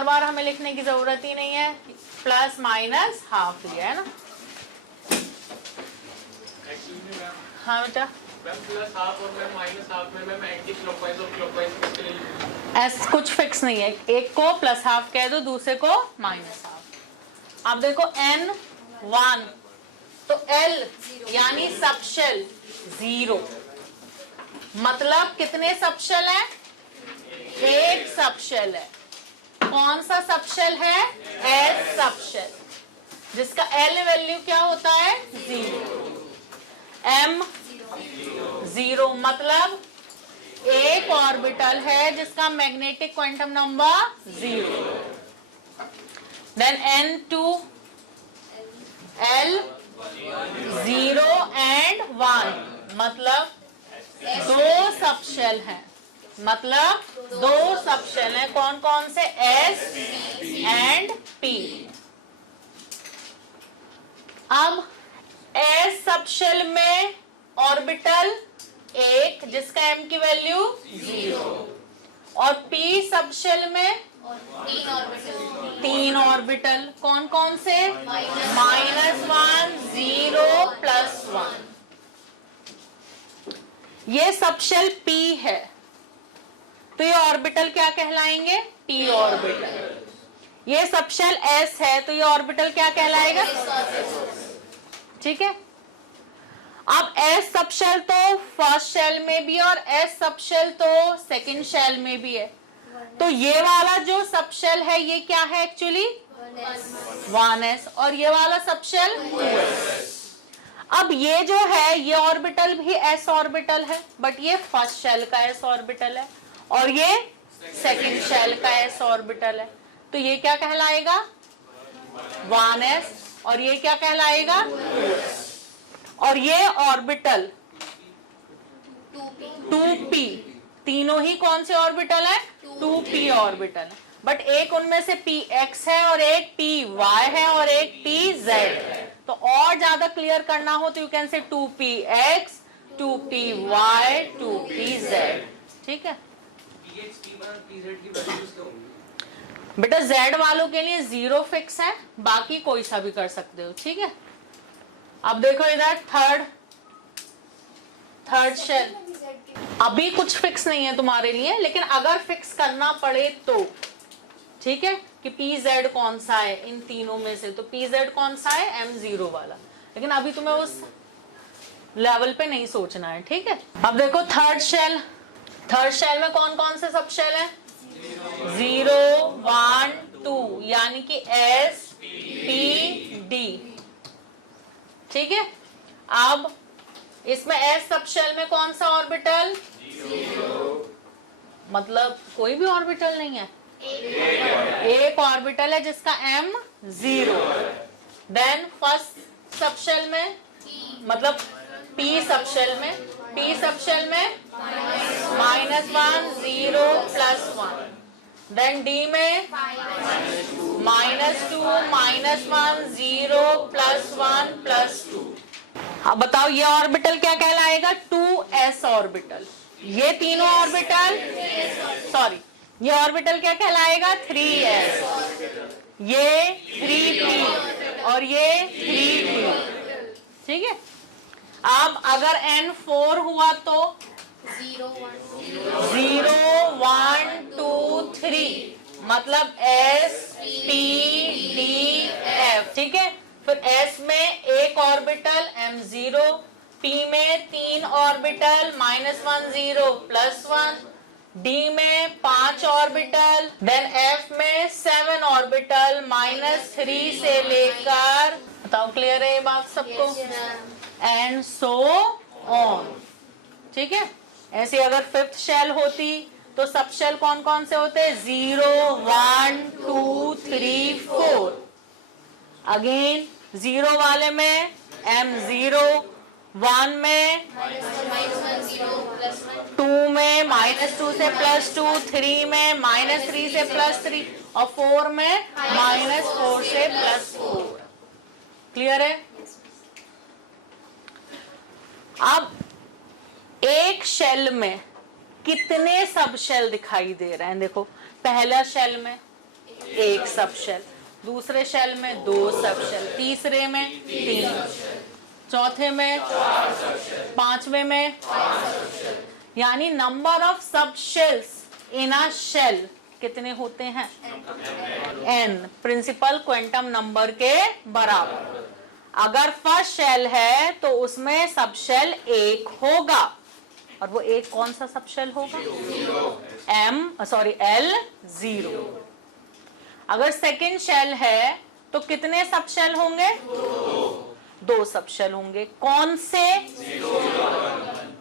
बार बार हमें लिखने की जरूरत ही नहीं है, प्लस माइनस हाफ ही है ना। हाँ बेटा, प्लस हाफ और मैम माइनस हाफ में मैम एंटी क्लॉकवाइज और क्लॉकवाइज किसके लिए? ऐसा कुछ फिक्स नहीं है, एक को प्लस हाफ कह दो, दूसरे को माइनस हाफ। अब देखो N1 तो L यानी सबशेल 0, मतलब कितने सबशेल है? एक सबशेल है। कौन सा सबशेल है? S सबशेल, जिसका L वैल्यू क्या होता है? 0। M 0 मतलब एक ऑर्बिटल है जिसका magnetic quantum number 0। Then N2 L 0 and 1 मतलब दो सबशेल हैं, मतलब दो सबशेल हैं। कौन कौन से? S and P। अब S सबशेल में ऑर्बिटल एक जिसका M की वैल्यू 0, और P सबशेल में तीन ऑर्बिटल। कौन कौन से? -1 0 प्लस 1। ये सबशेल P है तो ये ऑर्बिटल क्या कहलाएंगे? P orbital. ये सबशेल S है तो ये ऑर्बिटल क्या कहलाएगा? ठीक है। अब S सबशेल तो फर्स्ट शेल में भी और S सबशेल तो सेकंड शेल में भी है, तो ये वाला जो सबशेल है ये क्या है एक्चुअली? 1s, और ये वाला सबशेल 2s। अब ये जो है ये ऑर्बिटल भी S ऑर्बिटल है, बट ये फर्स्ट शेल का S ऑर्बिटल है और ये सेकंड शेल का S ऑर्बिटल है, तो ये क्या कहलाएगा? 1s, और ये क्या कहलाएगा? 2s। और ये ऑर्बिटल 2p, तीनों ही कौन से ऑर्बिटल है? 2p ऑर्बिटल, बट एक उनमें से px है और एक py है और एक pz है। तो और ज्यादा क्लियर करना हो तो you can say 2px 2py 2pz। ठीक है बेटा, z वालों के लिए 0 फिक्स है, बाकी कोई सा भी कर सकते हो। ठीक है, अब देखो इधर थर्ड शेल, अभी कुछ फिक्स नहीं है तुम्हारे लिए, लेकिन अगर फिक्स करना पड़े तो ठीक है कि pz कौन सा है इन तीनों में से, तो pz कौन सा है? M0 वाला, लेकिन अभी तुम्हें उस लेवल पे नहीं सोचना है। ठीक है, अब देखो थर्ड शेल में कौन कौन से सबशेल है? 0 1 2, यानी कि S P D। ठीक है, अब इसमें S सबशेल में कौन सा ऑर्बिटल? 0, मतलब कोई भी ऑर्बिटल नहीं है, एक ऑर्बिटल है जिसका M 0। देन फर्स्ट सबशेल में मतलब P सबशेल में -1 0 प्लस 1, देन D में -2 -1 0 प्लस 1 प्लस 2। अब बताओ ये ऑर्बिटल क्या कहलाएगा? 2s orbital. ये तीनों ऑर्बिटल ये ऑर्बिटल क्या कहलाएगा? 3s, ये 3p और ये 3p। ठीक है, अब अगर n4 हुआ तो 0 1 2 3, मतलब S P D F। ठीक है, फिर S में एक ऑर्बिटल M0, P में 3 ऑर्बिटल -1 0 प्लस 1, D में 5 ऑर्बिटल, देन F में 7 ऑर्बिटल -3 से लेकर, बताओ क्लियर है ये बात सबको? And so on. ठीक है, ऐसे अगर फिफ्थ शेल होती तो सबशेल कौन कौन से होते? 0 1 2 3 4। अगेन 0 वाले में M0, 1 में 2 में -2 से +2, 3 में -3 से +3 और 4 में -4 से +4। क्लियर है? अब एक शेल में कितने सब शेल दिखाई दे रहे हैं? देखो पहला शेल में एक सब शेल, दूसरे शेल में 2 सब शेल, तीसरे में 3, चौथे में 5वें में, यानी number of sub shells in a shell कितने होते हैं? n, प्रिंसिपल क्वांटम नंबर के बराबर। अगर फर्स्ट शेल है तो उसमें सब शेल 1 होगा, और वो एक कौन सा सब शेल होगा? L0। अगर सेकेंड शेल है तो कितने सब शेल होंगे? 2 सब शेल होंगे। कौन से?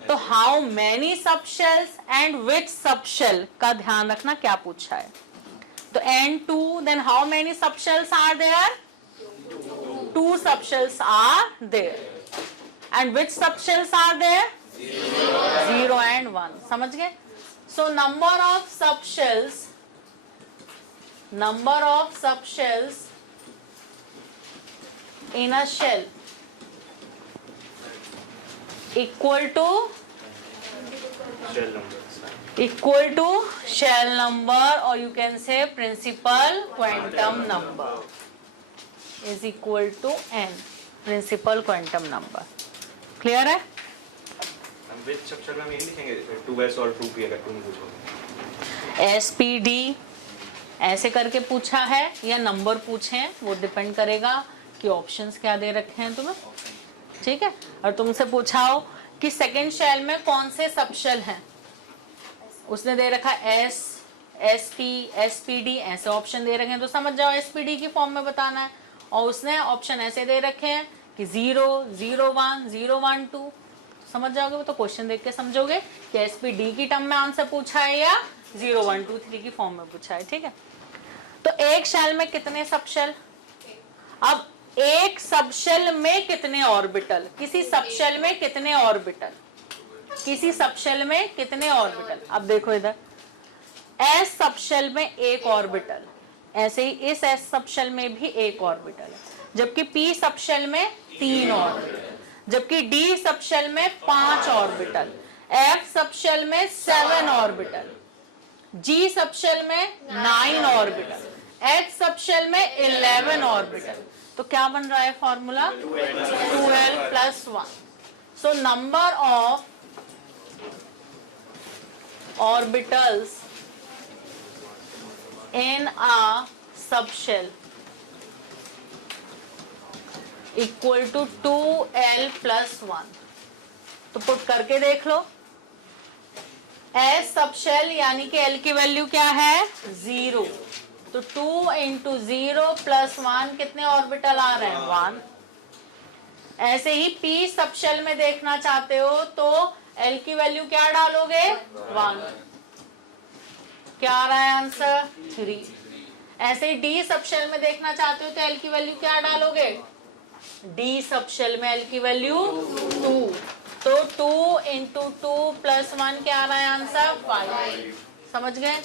तो how many sub shells and which sub shell का ध्यान रखना, क्या पूछा है। तो N2, then how many sub shells are there? 2 sub shells are there. And which sub shells are there? 0 and 1। समझ गए? So number of sub shells in a shell equal to shell number, or you can say principal quantum number is equal to n, principal quantum number। Clear है? विच sub shell में यही लिखेंगे 2s और 2p अगर तुम पूछोगे। SPD ऐसे करके पूछा है या नंबर पूछे हैं, वो डिपेंड करेगा कि ऑप्शंस क्या दे रखे हैं तुम्हें। ठीक है? और तुमसे पूछा हो कि सेकेंड शेल में कौन से सब शेल हैं, उसने दे रखा S, SP, SPD, ऐसे ऑप्शन दे रखे हैं, तो समझ जाओ SPD की फॉर्म में बताना है। और उसने ऑप्शन ऐसे दे रखे हैं कि 0, 0, 1, 0, 1, 2, समझ जाओगे। वो तो क्वेश्चन देख के समझोगे कि SPD की टर्म में आंसर पूछा है या 0, 1, 2, 3 की फॉर्म में पूछा है। ठीक है? तो एक शेल में कितने सब शेल? अब एक सब शेल में कितने ऑर्बिटल? किसी सब शेल में कितने ऑर्बिटल? किसी सब शेल में कितने ऑर्बिटल? अब देखो इधर, S सब शेल में एक ऑर्बिटल, ऐसे ही इस S सब शेल में भी एक ऑर्बिटल है, जबकि P सब शेल में 3 ऑर्बिटल, जबकि D सब शेल में 5 ऑर्बिटल, F सब शेल में 7 ऑर्बिटल, G सब शेल में 9 ऑर्बिटल, H सब शेल में 11 ऑर्बिटल। तो क्या बन रहा है formula? 12 plus 1। So number of orbitals in a subshell equal to 2l plus 1। तो पुट करके देख लो, S सबशेल यानी कि L की वैल्यू क्या है? 0। तो 2 into 0 plus 1 कितने ऑर्बिटल आ रहे हैं? 1। ऐसे ही P सबशेल में देखना चाहते हो तो L की वैल्यू क्या डालोगे? 1। क्या आ रहा है आंसर? 3। ऐसे ही D सबशेल में देखना चाहते हो तो L की वैल्यू क्या डालोगे? D सबशेल में L की वैल्यू 2। तो 2 into 2 plus 1 क्या आ रहा है आंसर? 5। समझ गए?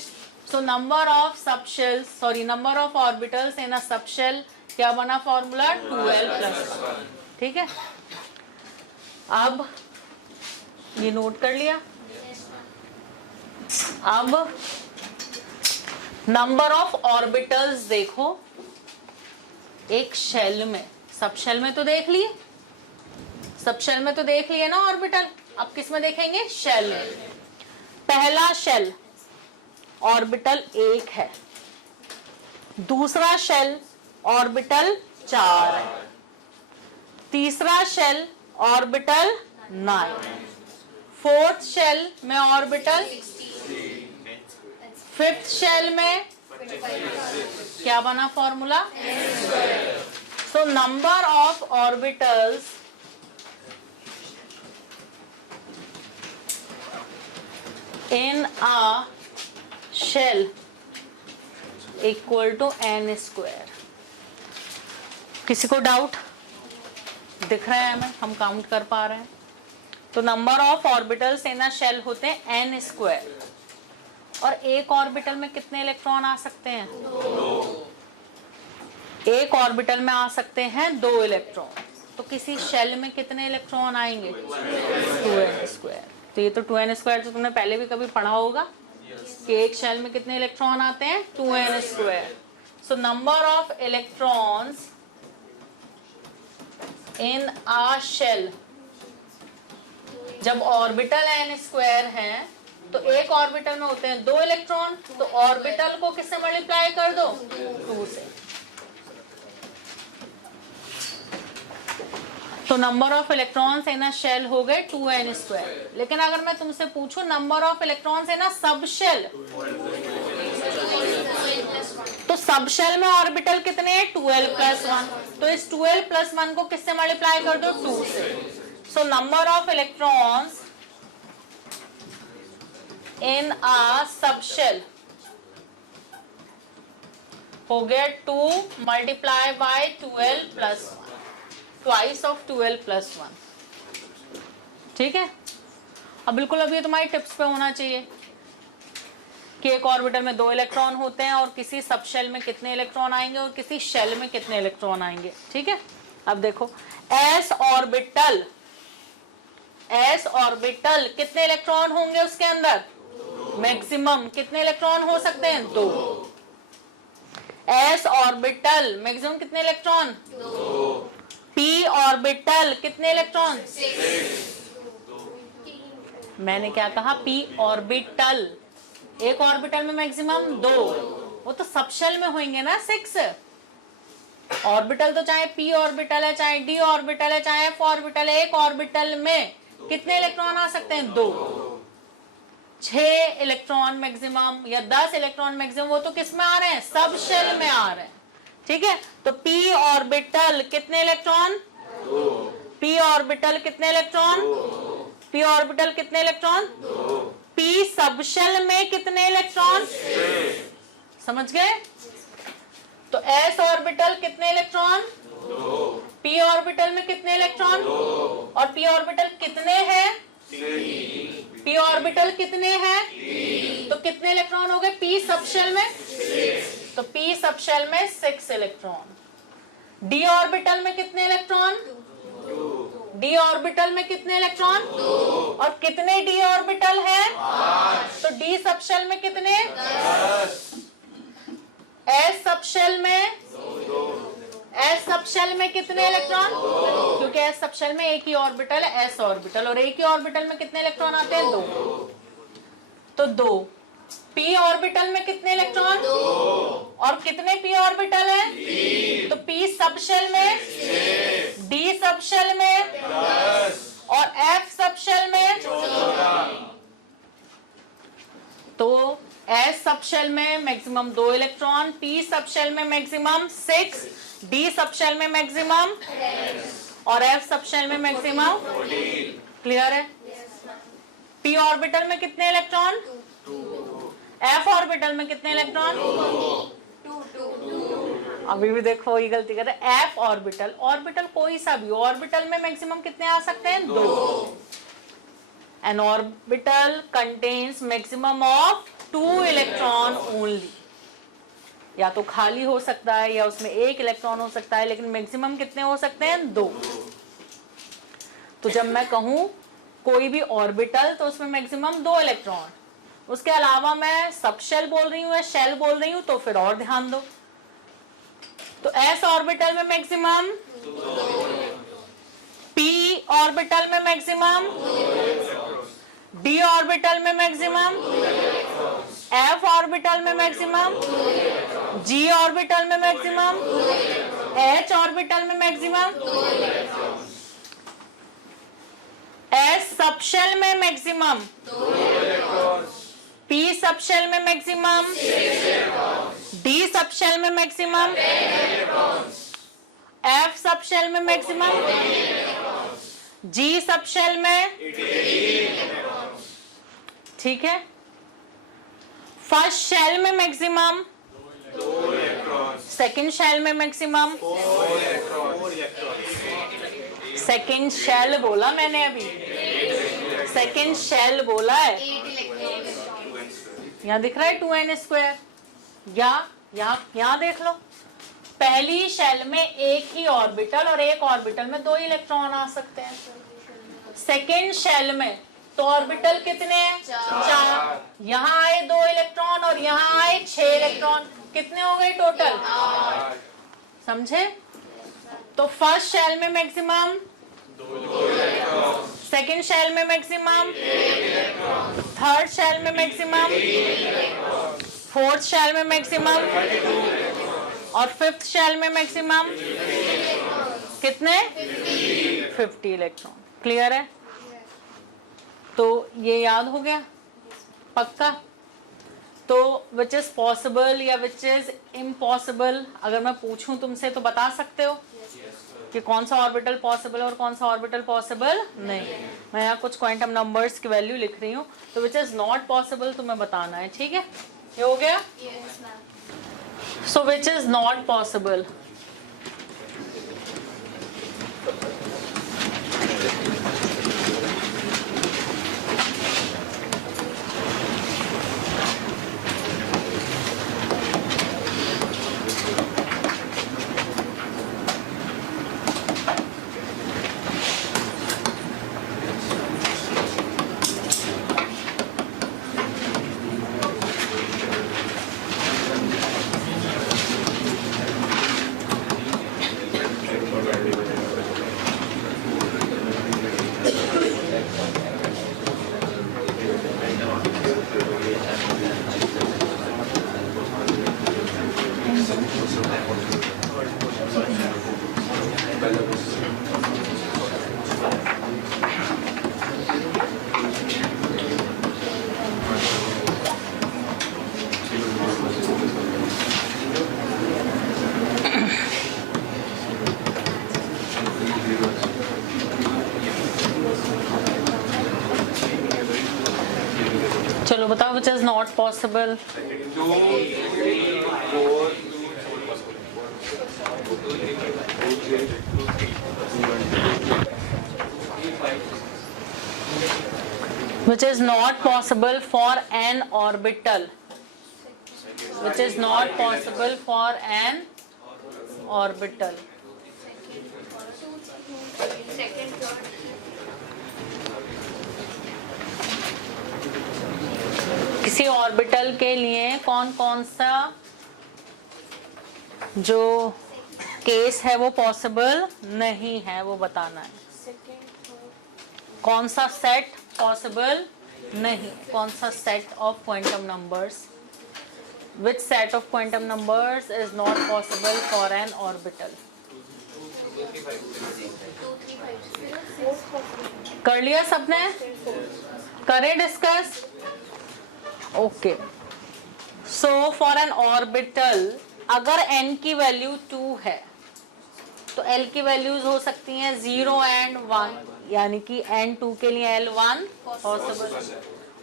So number of subshells, sorry number of orbitals in a subshell क्या बना फॉर्मूला? 2l plus 1। ठीक है? अब ये नोट कर लिया। अब नंबर ऑफ ऑर्बिटल्स देखो एक शेल में, सबशेल में तो देख लिए, सबशेल में तो देख लिए ना ऑर्बिटल। अब किस में देखेंगे? शेल में। पहला शेल ऑर्बिटल 1 है, दूसरा शेल ऑर्बिटल 4 है, तीसरा शेल ऑर्बिटल 9, फोर्थ शेल में ऑर्बिटल, फिफ्थ शेल में क्या बना formula? So number of orbitals in a shell equal to n square। किसी को डाउट दिख रहा है हमें? हम काउंट कर पा रहे हैं? तो number of orbitals in a shell होते हैं n स्क्वायर, और एक ऑर्बिटल में कितने इलेक्ट्रॉन आ सकते हैं? 2। एक ऑर्बिटल में आ सकते हैं 2 इलेक्ट्रॉन। तो किसी शेल में कितने इलेक्ट्रॉन आएंगे? 2n square. तो ये तो 2n स्क्वायर तो तुमने पहले भी कभी पढ़ा होगा कि एक शेल में कितने इलेक्ट्रॉन आते हैं? 2n square. So number of electrons in a shell, जब ऑर्बिटल n स्क्वायर है तो एक ऑर्बिटल में होते हैं 2 इलेक्ट्रॉन, तो ऑर्बिटल को किससे मल्टीप्लाई कर दो 2 से। तो number of electrons in a shell हो गए 2n स्क्वायर। लेकिन अगर मैं तुमसे पूछूं number of electrons in a sub shell, तो सब शेल में ऑर्बिटल कितने हैं 12+1, तो इस 12+1 को किससे मल्टीप्लाई कर दो 2 से। So number of electrons in a sub shell हो गया 2 मल्टीप्लाई बाय 12+1, ट्वाइस ऑफ 12+1। ठीक है, अब बिल्कुल अब ये तुम्हारी टिप्स पे होना चाहिए कि एक ऑर्बिटल में 2 इलेक्ट्रॉन होते हैं और किसी सब शेल में कितने इलेक्ट्रॉन आएंगे और किसी शेल में कितने इलेक्ट्रॉन आएंगे। ठीक है, अब देखो एस ऑर्बिटल कितने इलेक्ट्रॉन होंगे उसके अंदर, मैक्सिमम कितने इलेक्ट्रॉन हो सकते हैं 2। एस ऑर्बिटल मैक्सिमम कितने इलेक्ट्रॉन 2। पी ऑर्बिटल कितने इलेक्ट्रॉन 6। मैंने क्या कहा, पी ऑर्बिटल, एक ऑर्बिटल में मैक्सिमम 2, वो तो सब शेल में होंगे ना 6। ऑर्बिटल तो चाहे पी ऑर्बिटल है, चाहे डी ऑर्बिटल है, चाहे एफ ऑर्बिटल है, एक ऑर्बिटल में कितने इलेक्ट्रॉन आ सकते हैं 2। 6 इलेक्ट्रॉन मैक्सिमम या 10 इलेक्ट्रॉन मैक्सिमम, वो तो किस में आ रहे हैं, सब शेल में आ रहे हैं। ठीक है, तो पी ऑर्बिटल कितने इलेक्ट्रॉन 2। पी ऑर्बिटल कितने इलेक्ट्रॉन 2। पी ऑर्बिटल कितने इलेक्ट्रॉन 2। पी सब शेल में कितने इलेक्ट्रॉन 6। समझ गए। तो एस ऑर्बिटल कितने इलेक्ट्रॉन 2। पी ऑर्बिटल में कितने इलेक्ट्रॉन 2। और पी ऑर्बिटल कितने हैं 3। पी ऑर्बिटल कितने हैं 3, तो कितने इलेक्ट्रॉन हो गए पी सब शेल में 6। तो पी सब शेल में 6 इलेक्ट्रॉन। डी ऑर्बिटल में कितने इलेक्ट्रॉन 2। डी ऑर्बिटल में कितने इलेक्ट्रॉन 2। और कितने डी ऑर्बिटल है 5। तो डी सब शेल में कितने 10। एस सब शेल में 2। एस सब शेल में कितने इलेक्ट्रॉन 2, क्योंकि एस सब शेल में एक ही ऑर्बिटल है एस ऑर्बिटल, और एक ही ऑर्बिटल में कितने इलेक्ट्रॉन आते हैं 2, तो 2। पी ऑर्बिटल में कितने इलेक्ट्रॉन 2, और कितने पी ऑर्बिटल है 3, तो पी सब शेल में 6, डी सब शेल में 10 और एफ सब शेल में 14। तो एस सब शेल में maximum 2 electron, P sub shell में मैक्सिमम 6, डी सब शेल में मैक्सिमम 10 और एफ सब शेल में मैक्सिमम 14। क्लियर है। पी ऑर्बिटल में कितने इलेक्ट्रॉन 2, एफ ऑर्बिटल में कितने इलेक्ट्रॉन 2। अभी भी देखो ये गलती कर रहे हैं। एफ ऑर्बिटल, ऑर्बिटल कोई सा भी ऑर्बिटल में मैक्सिमम कितने आ सकते हैं 2। N orbital contains maximum of 2 electron only. या तो खाली हो सकता है या उसमें 1 इलेक्ट्रॉन हो सकता है, लेकिन मैक्सिमम कितने हो सकते हैं 2। तो जब मैं कहूं कोई भी ऑर्बिटल तो उसमें मैक्सिमम 2 इलेक्ट्रॉन, उसके अलावा मैं सब शेल बोल रही हूँ या शेल बोल रही हूँ तो फिर और ध्यान दो। तो एस ऑर्बिटल में मैक्सिमम 2, पी ऑर्बिटल में मैक्सिमम 2, डी ऑर्बिटल में मैक्सिमम 2, एफ ऑर्बिटल में मैक्सिमम 2, जी ऑर्बिटल में मैक्सिमम 2, एच ऑर्बिटल में मैक्सिमम 2, एस सब शेल में मैक्सिमम 2, पी सब शेल में मैक्सिमम 6, डी सब शेल में मैक्सिमम 10, एफ सब शेल में मैक्सिमम 10, जी सब शेल में 18। ठीक है। फर्स्ट शेल में मैक्सिमम 2 इलेक्ट्रॉन, सेकंड शेल में मैक्सिमम 4 इलेक्ट्रॉन। सेकंड शेल बोला मैंने अभी, सेकंड शेल बोला है। यहाँ दिख रहा है 2n स्क्वायर, या यहाँ देख लो, पहली शेल में एक ही ऑर्बिटल और एक ऑर्बिटल में 2 इलेक्ट्रॉन आ सकते हैं। सेकेंड शेल में तो ऑर्बिटल कितने हैं? 4। यहाँ आए 2 इलेक्ट्रॉन और यहाँ आए 6 इलेक्ट्रॉन, कितने हो गए टोटल? समझे? तो फर्स्ट शेल में मैक्सिमम, सेकंड शेल में मैक्सिमम, थर्ड शेल में मैक्सिमम, फोर्थ शेल में मैक्सिमम और फिफ्थ शेल में मैक्सिमम कितने? 50 इलेक्ट्रॉन। क्लियर है? तो ये याद हो गया पक्का? तो विच इज पॉसिबल या विच इज इम्पॉसिबल, अगर मैं पूछूं तुमसे तो बता सकते हो कि कौन सा ऑर्बिटल पॉसिबल और कौन सा ऑर्बिटल पॉसिबल नहीं। मैं यहाँ कुछ क्वांटम नंबर्स की वैल्यू लिख रही हूँ, तो विच इज नॉट पॉसिबल तुम्हें बताना है, ठीक है? ये हो गया? सो विच इज नॉट पॉसिबल? चलो बताओ which is not possible. Which is not possible for an orbital. Which is not possible for an orbital. किसी ऑर्बिटल के लिए कौन कौन सा जो केस है वो पॉसिबल नहीं है वो बताना है। कौन सा सेट पॉसिबल नहीं, कौन सा set of quantum numbers, which set of quantum numbers is not possible for an orbital. कर लिया सबने? करें discuss? Okay, so for an orbital अगर n की वैल्यू 2 है तो l की वैल्यूज हो सकती हैं 0 एंड 1, यानी कि n2 के लिए L1 पॉसिबल,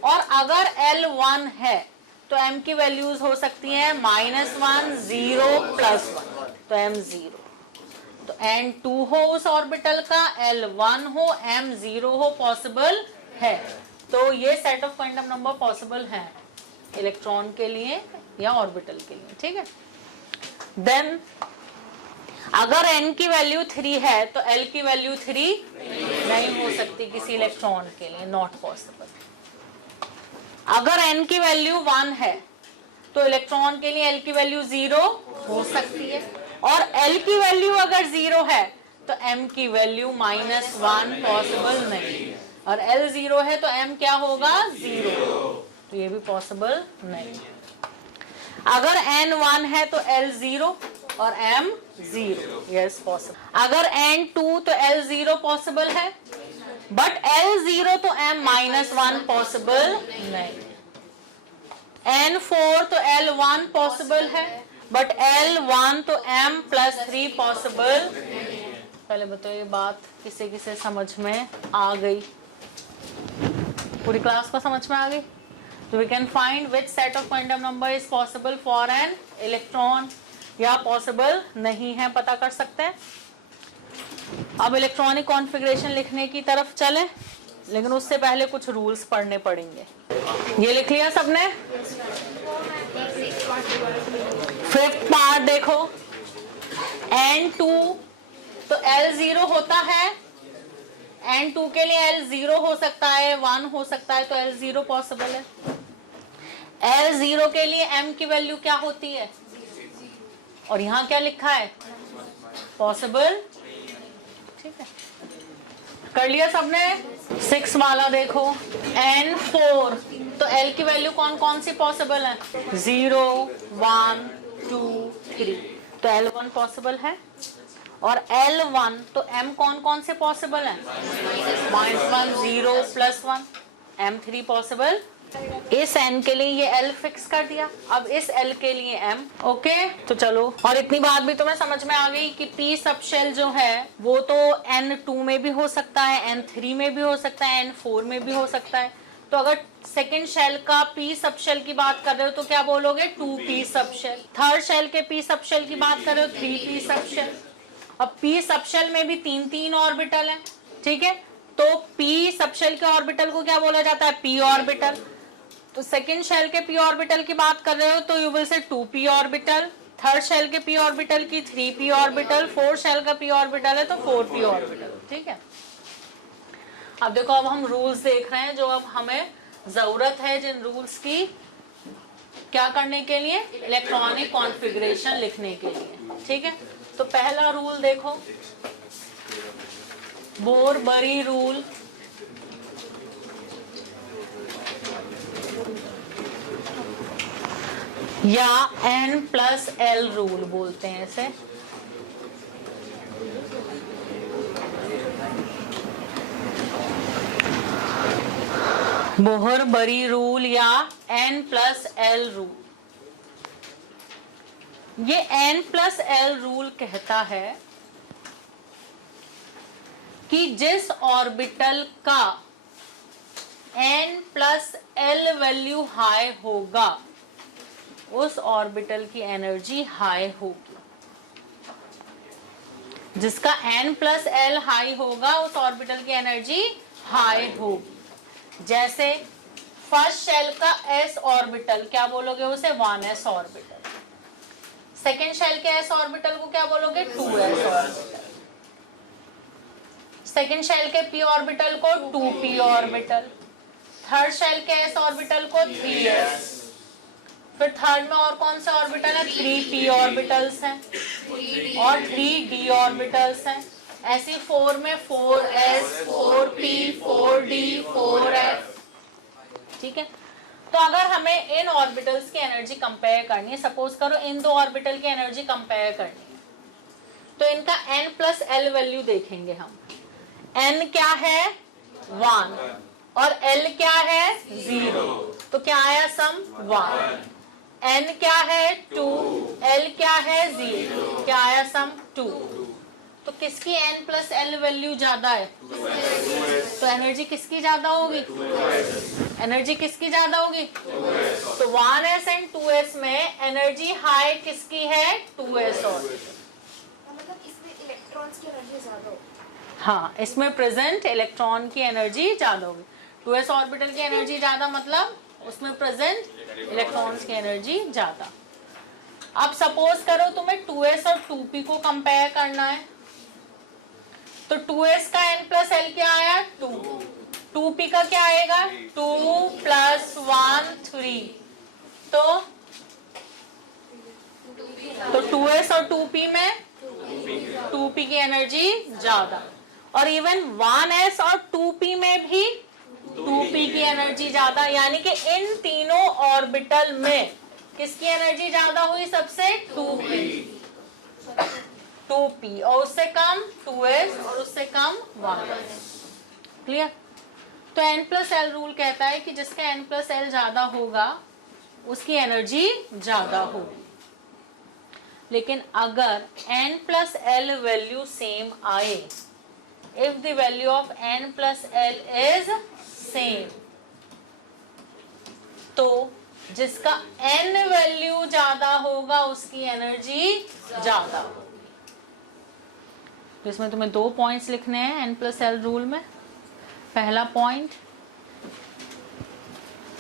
और अगर L1 है तो m की वैल्यूज हो सकती हैं -1, 0, +1, तो m0। तो n2 हो उस ऑर्बिटल का, L1 हो, m0 हो, पॉसिबल है। तो ये set of quantum number possible है इलेक्ट्रॉन के लिए या ऑर्बिटल के लिए, ठीक है? देन अगर n की वैल्यू 3 है तो l की वैल्यू 3 नहीं हो सकती किसी इलेक्ट्रॉन के लिए, नॉट पॉसिबल। अगर n की वैल्यू 1 है तो इलेक्ट्रॉन के लिए l की वैल्यू 0 हो सकती है, और l की वैल्यू अगर 0 है तो m की वैल्यू -1 पॉसिबल नहीं, और l 0 है तो m क्या होगा? 0, तो ये भी पॉसिबल नहीं। अगर n 1 है तो l 0 और m 0, यस पॉसिबल। अगर n 2 तो l 0 पॉसिबल है, बट l 0 तो m -1 पॉसिबल नहीं। n 4 तो l 1 पॉसिबल है, बट l 1 तो m +3 पॉसिबल। पहले बताओ ये बात किसे किसे समझ में आ गई? पूरी क्लास को समझ में आ गई? So we can find which set of quantum number is possible for an electron, या पॉसिबल नहीं है पता कर सकते हैं। अब इलेक्ट्रॉनिक कॉन्फ़िगरेशन लिखने की तरफ चलें, लेकिन उससे पहले कुछ रूल्स पढ़ने पड़ेंगे। ये लिख लिया सबने? फिफ्थ पार्ट देखो, N2 तो L0 होता है n2 के लिए l 0 हो सकता है, 1 हो सकता है, तो l 0 पॉसिबल है। l 0 के लिए m की वैल्यू क्या होती है, और यहाँ क्या लिखा है, पॉसिबल। ठीक है, कर लिया सबने। 6 वाला देखो, n4, तो l की वैल्यू कौन कौन सी पॉसिबल है, 0, 1, 2, 3, तो l1 पॉसिबल है। और l1 तो m कौन कौन से पॉसिबल है, -1, 0, +1, m3 पॉसिबल। इस n के लिए ये l फिक्स कर दिया, अब इस l के लिए m। ओके, तो चलो, और इतनी बात भी तुम्हें समझ में आ गई कि p सब शेल जो है वो तो n2 में भी हो सकता है, n3 में भी हो सकता है, n4 में भी हो सकता है। तो अगर सेकेंड शेल का p सब शेल की बात कर रहे हो तो क्या बोलोगे, 2p sub shell. Third shell के p सब शेल की बात कर रहे हो, 3p सब शेल। अब p सब शेल में भी 3 ऑर्बिटल है। ठीक है, तो p सब शेल के ऑर्बिटल को क्या बोला जाता है, p ऑर्बिटल। तो सेकेंड शेल के p ऑर्बिटल की बात कर रहे हो तो you will say 2p orbital, third shell के p ऑर्बिटल की 3p ऑर्बिटल, फोर्थ शेल का p ऑर्बिटल है तो 4p ऑर्बिटल। ठीक है, अब देखो, अब हम रूल्स देख रहे हैं जो अब हमें जरूरत है जिन रूल्स की, क्या करने के लिए, इलेक्ट्रॉनिक कॉन्फ़िगरेशन लिखने के लिए। ठीक है, तो पहला रूल देखो, बोर-बरी रूल। या n+l रूल बोलते हैं इसे। बोहर-बरी रूल या n+l रूल। ये n+l रूल कहता है कि जिस ऑर्बिटल का n+l वैल्यू हाई होगा उस ऑर्बिटल की एनर्जी हाई होगी। जिसका n+l हाई होगा उस ऑर्बिटल की एनर्जी हाई होगी। जैसे फर्स्ट शेल का s ऑर्बिटल क्या बोलोगे उसे, 1s ऑर्बिटल। सेकेंड शेल के s ऑर्बिटल को क्या बोलोगे, 2s ऑर्बिटल। सेकेंड शेल के p ऑर्बिटल को 2p ऑर्बिटल। थर्ड शेल के s ऑर्बिटल को 3s। फिर थर्ड में और कौन सा ऑर्बिटल है, 3p ऑर्बिटल्स हैं और 3d ऑर्बिटल्स हैं। ऐसी 4 में 4s, 4p, 4d, 4f। ठीक है, तो अगर हमें इन ऑर्बिटल्स की एनर्जी कंपेयर करनी है, सपोज करो इन दो ऑर्बिटल की एनर्जी कंपेयर करनी है, तो इनका n+l वैल्यू देखेंगे हम। n क्या है, 1 और l क्या है, 0, तो क्या आया सम, 1। n क्या है, 2, l क्या है, 0, क्या आया सम, 2। तो किसकी n+l वैल्यू ज्यादा है, तो एनर्जी किसकी ज्यादा होगी, एनर्जी किसकी ज्यादा होगी, तो 1s एंड 2s में एनर्जी हाई किसकी है, 2s ऑर्बिटल। मतलब इसमें इलेक्ट्रॉन्स की एनर्जी ज्यादा होगी। हाँ, इसमें प्रेजेंट इलेक्ट्रॉन की एनर्जी ज्यादा होगी। 2s ऑर्बिटल की एनर्जी ज्यादा मतलब उसमें प्रेजेंट इलेक्ट्रॉन्स की एनर्जी ज्यादा। अब सपोज करो तुम्हें 2s और 2p को कंपेयर करना है, तो 2s का n+l क्या आया, 2, 2p का क्या आएगा, 2 + 1 3, तो 2s और 2p में 2p की एनर्जी ज्यादा, और इवन 1s और 2p में भी 2p की एनर्जी ज्यादा। यानी कि इन तीनों ऑर्बिटल में किसकी एनर्जी ज्यादा हुई सबसे, 2p और उससे कम 2s और उससे कम 1s। क्लियर। तो n+l रूल कहता है कि जिसका n+l ज्यादा होगा उसकी एनर्जी ज्यादा होगी। लेकिन अगर n+l वैल्यू सेम आए, if the value of n+l is same, तो जिसका n वैल्यू ज्यादा होगा उसकी एनर्जी ज्यादा होगी। जिसमें तुम्हें 2 पॉइंट्स लिखने हैं n+l रूल में। पहला point,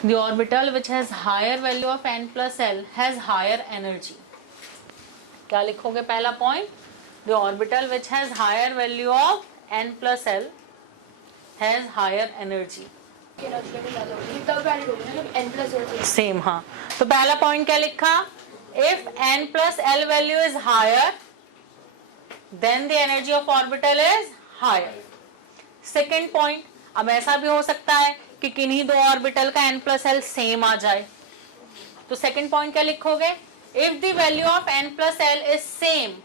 the orbital which has higher value of n+l has higher energy। क्या लिखोगे पहला point, the orbital which has higher value of n+l has higher energy. की एनर्जी लेवल ज्यादा होगी, तब वैलिड होगी ना जब n प्लस होती है। सेम, हाँ। तो पहला पॉइंट क्या लिखा, if n plus L value is higher then the energy of orbital is higher. Second point, अब ऐसा भी हो सकता है कि किन्हीं दो ऑर्बिटल का n प्लस एल सेम आ जाए, तो सेकेंड पॉइंट क्या लिखोगे, if the value of n plus L is same,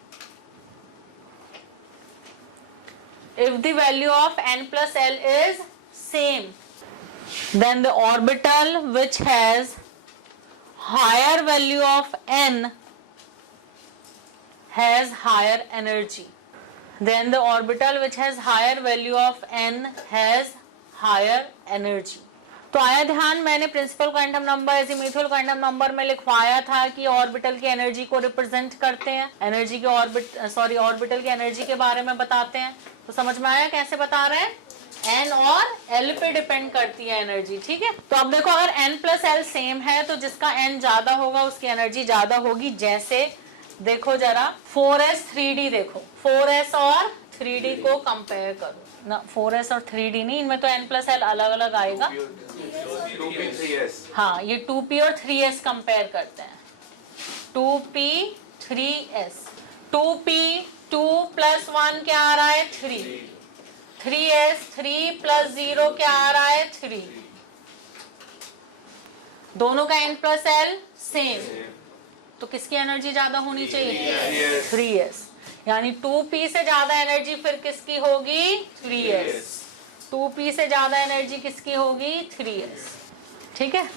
if the value of n plus l is same, then the orbital which has higher value of n has higher energy. Then the orbital which has higher value of n has higher energy. तो आया ध्यान, मैंने principal quantum number azimuthal quantum number में लिखवाया था कि orbital की energy को रिप्रेजेंट करते हैं, एनर्जी के ऑर्बिटल की एनर्जी के बारे में बताते हैं। तो समझ में आया कैसे बता रहे हैं, n और l पे डिपेंड करती है एनर्जी, ठीक है। तो अब देखो, अगर n प्लस एल सेम है तो जिसका n ज्यादा होगा उसकी एनर्जी ज्यादा होगी। जैसे देखो जरा 4s 3d, देखो 4s और 3d को कंपेयर करो ना, 4s और 3d नहीं, इनमें तो n प्लस एल अलग अलग आएगा। 2p 3s, हाँ, ये 2p और 3s कंपेयर करते हैं, 2p 3s, 2p 2 प्लस 1 क्या आ रहा है 3, 3s 3 प्लस 0 क्या आ रहा है 3, दोनों का n प्लस एल सेम, तो किसकी एनर्जी ज्यादा होनी चाहिए 3s, यानी 2p से ज्यादा एनर्जी फिर किसकी होगी 3s, 2p से ज्यादा एनर्जी किसकी होगी 3s, ठीक है।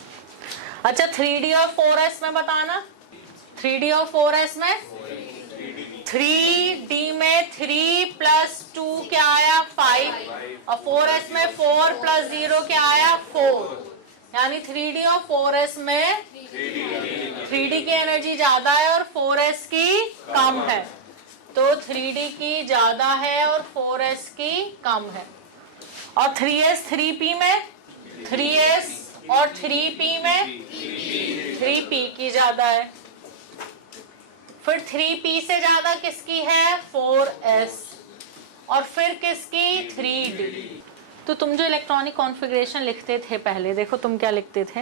अच्छा 3d और 4s में बताना, 3d और 4s में 3d में 3 प्लस 2 क्या आया 5, और 4s में 4 प्लस 0 क्या आया 4, यानी 3d और 4s में 3d की एनर्जी ज्यादा है और 4s की कम है, तो 3d की ज्यादा है और 4s की कम है। और 3s 3p में, 3s और 3p में 3p की ज्यादा है, फिर 3p से ज्यादा किसकी है 4s, और फिर किसकी 3d। तो तुम जो इलेक्ट्रॉनिक कॉन्फ़िगरेशन लिखते थे पहले, देखो तुम क्या लिखते थे,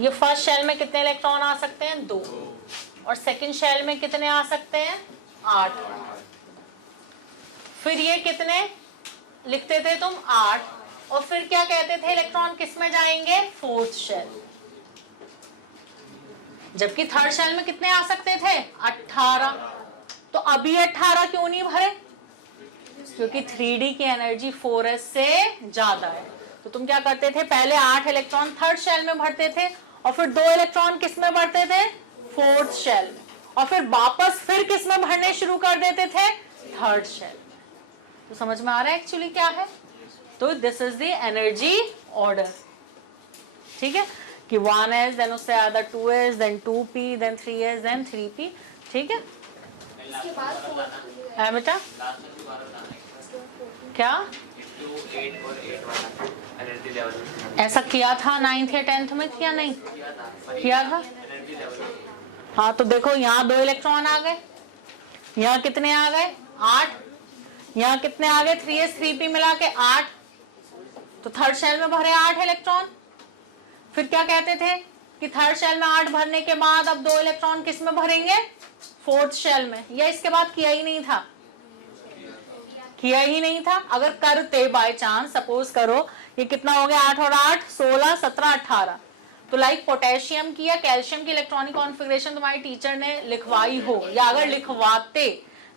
ये फर्स्ट शेल में कितने इलेक्ट्रॉन आ सकते हैं 2, और सेकंड शेल में कितने आ सकते हैं 8, फिर ये कितने लिखते थे तुम 8, और फिर क्या कहते थे इलेक्ट्रॉन किस में जाएंगे फोर्थ शेल, जबकि थर्ड शेल में कितने आ सकते थे 18। तो अभी 18 क्यों नहीं भरे, क्योंकि 3d की एनर्जी 4s से ज्यादा है। तो तुम क्या करते थे, पहले 8 इलेक्ट्रॉन थर्ड शेल में भरते थे, और फिर 2 इलेक्ट्रॉन किस में भरते थे फोर्थ शेल में, और फिर वापस फिर किस में भरने शुरू कर देते थे थर्ड शेल। तो समझ में आ रहा है एक्चुअली क्या है, तो this is the energy order, ठीक है, कि 1s देन उससे ज्यादा 2s then 2p then 3s then 3p, ठीक है। इसके बाद 4 है बेटा क्या 2 8 और 8 वाला एनर्जी लेवल ऐसा किया था 9th या 10th में, किया नहीं किया था, एनर्जी लेवल हाँ। तो देखो यहाँ 2 इलेक्ट्रॉन आ गए, यहाँ कितने आ गए 8, यहाँ कितने आ गए 3s 3p मिला के 8, तो थर्ड शेल में भरे 8 इलेक्ट्रॉन। फिर क्या कहते थे कि थर्ड शेल में 8 भरने के बाद अब 2 इलेक्ट्रॉन किस में भरेंगे फोर्थ शेल में, या इसके बाद किया ही नहीं था, किया ही नहीं था। अगर करते बाय चांस, सपोज करो ये कितना हो गया 8 और 8 16 17 18, तो लाइक पोटेशियम की या कैल्शियम की इलेक्ट्रॉनिक कॉन्फ़िगरेशन तुम्हारे टीचर ने लिखवाई हो, या अगर लिखवाते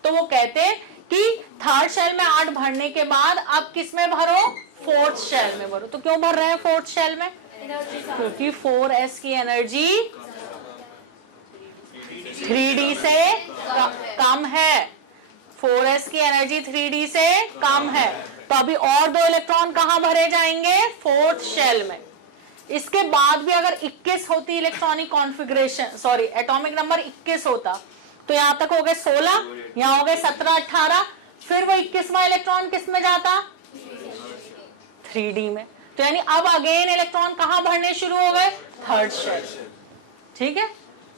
तो वो कहते कि थर्ड शेल में 8 भरने के बाद अब किस में भरो फोर्थ शेल में भरो। तो क्यों भर रहे हैं फोर्थ शेल में, क्योंकि 4s की एनर्जी 3d से कम है, 4s की एनर्जी 3d से कम है, तो अभी और 2 इलेक्ट्रॉन कहां भरे जाएंगे फोर्थ शेल में। इसके बाद भी अगर 21 होती electronic configuration, sorry atomic number 21 होता, तो यहां तक हो गए 16, यहां हो गए 17 18, फिर वो 21वां इलेक्ट्रॉन किस में जाता 3d में। तो यानी अब अगेन इलेक्ट्रॉन कहां भरने शुरू हो गए थर्ड शेल, ठीक है।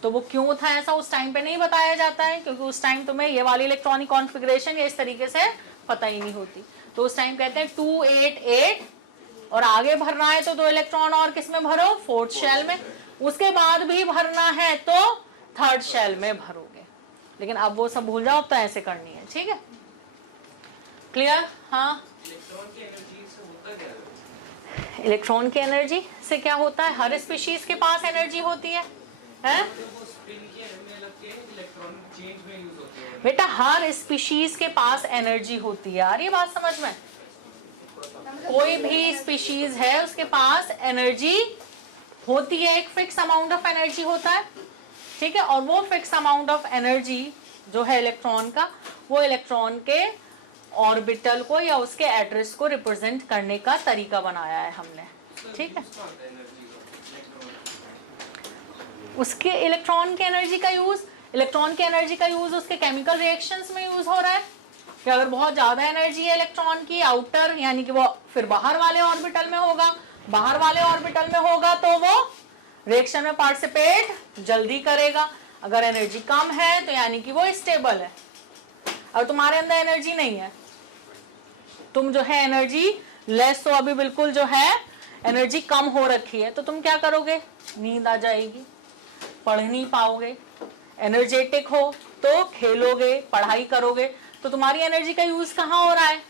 तो वो क्यों था ऐसा उस टाइम पे नहीं बताया जाता है, क्योंकि उस टाइम तुम्हें ये वाली इलेक्ट्रॉनिक कॉन्फ़िगरेशन या इस तरीके से पता ही नहीं होती। तो उस टाइम कहते हैं 2 8 8 और आगे भरना है तो 2 इलेक्ट्रॉन और किस में भरो, 4th शेल में। उसके बाद भी भरना है तो 3rd शेल में भरोगे। लेकिन अब वो सब भूल जाओ, अब तो ऐसे करनी है, ठीक है, क्लियर? हाँ, इलेक्ट्रॉन की एनर्जी से होता क्या है? इलेक्ट्रॉन की एनर्जी से क्या होता है, हर स्पीशीज के पास एनर्जी होती है, हैं? वो स्पिन की में लगती है, इलेक्ट्रॉन चेंज में यूज होती है। बेटा हर स्पीशीज के पास एनर्जी होती है यार, ये बात समझ में। कोई भी स्पीशीज है उसके पास एनर्जी होती है, एक फिक्स अमाउंट ऑफ एनर्जी होता है, ठीक है। और वो फिक्स अमाउंट ऑफ एनर्जी जो है इलेक्ट्रॉन का, वो इलेक्ट्रॉन के ऑर्बिटल को या उसके एड्रेस को रिप्रेजेंट करने का तरीका बनाया है हमने, ठीक है। उसके इलेक्ट्रॉन की एनर्जी का यूज, इलेक्ट्रॉन की एनर्जी का यूज उसके केमिकल रिएक्शंस में यूज हो रहा है कि अगर बहुत ज्यादा एनर्जी है इलेक्ट्रॉन की आउटर, यानी कि वो फिर बाहर वाले ऑर्बिटल में होगा, बाहर वाले ऑर्बिटल में होगा तो वो रिएक्शन में पार्टिसिपेट जल्दी करेगा। अगर एनर्जी कम है तो यानी कि वो स्टेबल है। और तुम्हारे अंदर एनर्जी नहीं है, तुम जो है एनर्जी लेस, तो अभी बिल्कुल जो है एनर्जी कम हो रखी है, तो तुम क्या करोगे, नींद आ जाएगी, पढ़ नहीं पाओगे। एनर्जेटिक हो तो खेलोगे, पढ़ाई करोगे, तो तुम्हारी एनर्जी का यूज कहाँ हो रहा है,